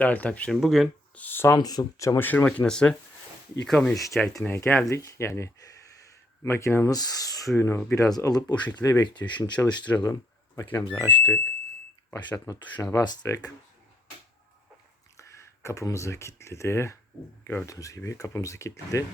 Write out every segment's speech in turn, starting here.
Değerli takipçilerim bugün Samsung çamaşır makinesi yıkama şikayetine geldik. Yani makinamız suyunu biraz alıp o şekilde bekliyor. Şimdi çalıştıralım. Makinemizi açtık. Başlatma tuşuna bastık. Kapımızı kilitledi. Gördüğünüz gibi kapımızı kilitledi.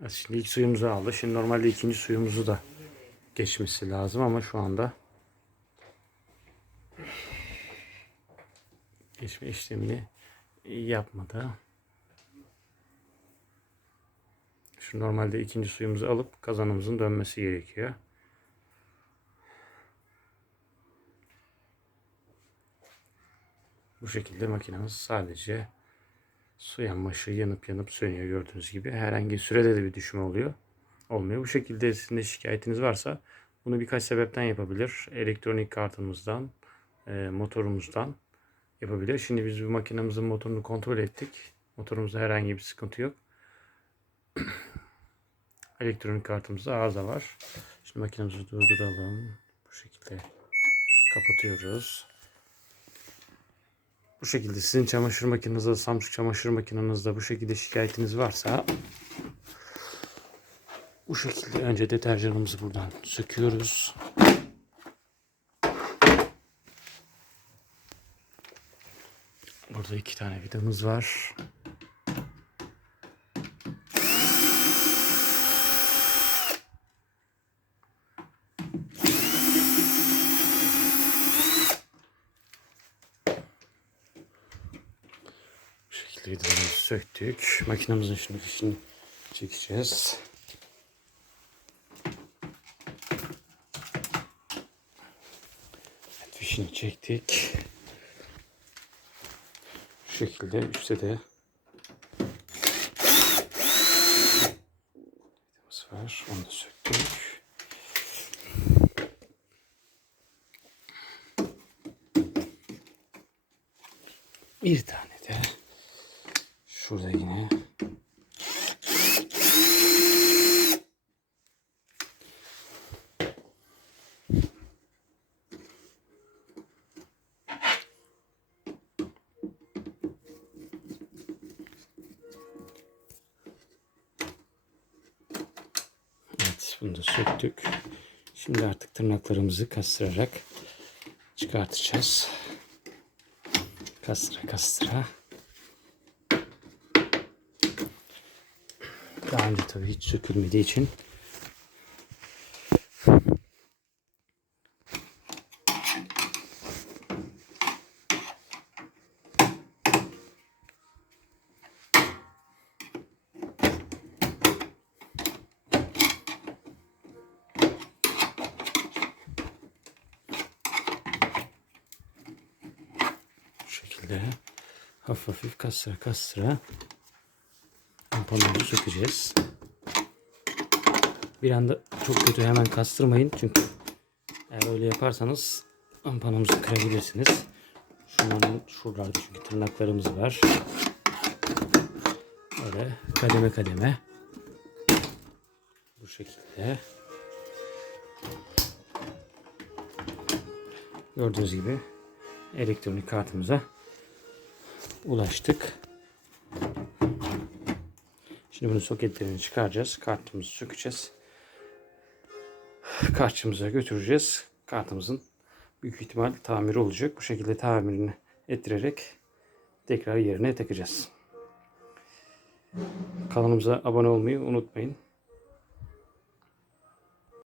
Evet, Şimdi ilk suyumuzu aldı. Şimdi normalde ikinci suyumuzu da geçmesi lazım ama şu anda geçme işlemini yapmadı. Şu normalde ikinci suyumuzu alıp kazanımızın dönmesi gerekiyor. Bu şekilde makinemiz sadece su yanmaşı yanıp yanıp sönüyor gördüğünüz gibi. Herhangi sürede de bir düşme oluyor. Olmuyor. Bu şekilde sizin de şikayetiniz varsa bunu birkaç sebepten yapabilir. Elektronik kartımızdan, e, motorumuzdan yapabilir. Şimdi biz bu makinemizin motorunu kontrol ettik. Motorumuzda herhangi bir sıkıntı yok. Elektronik kartımızda arıza var. Şimdi makinemizi durduralım. Bu şekilde kapatıyoruz. Bu şekilde sizin çamaşır makinenizde, Samsung çamaşır makinenizde bu şekilde şikayetiniz varsa bu şekilde önce deterjanımızı buradan söküyoruz. Burada iki tane vidamız var. Şekilde vidalarımızı söktük. Makinemizin şimdi fişini çekeceğiz. Evet, fişini çektik. Şu şekilde üstte de vidamız var. Onu da söktük. Bir tane de şurada yine Evet, bunu da söktük. Şimdi artık tırnaklarımızı kastırarak çıkartacağız. Kastıra kastıra. Daha önce tabii hiç sökülmediği için. Bu şekilde hafif hafif kastıra kastıra Tamponumuzu sökeceğiz. Bir anda çok kötü hemen kastırmayın çünkü eğer öyle yaparsanız ampanumuzu kırabilirsiniz. Şunların şuralarda çünkü tırnaklarımız var. Böyle kademe kademe bu şekilde gördüğünüz gibi elektronik kartımıza ulaştık. Şimdi bunu soketlerini çıkaracağız. Kartımızı sökeceğiz. Kartçımıza götüreceğiz. Kartımızın büyük ihtimal tamiri olacak. Bu şekilde tamirini ettirerek tekrar yerine takacağız. Kanalımıza abone olmayı unutmayın.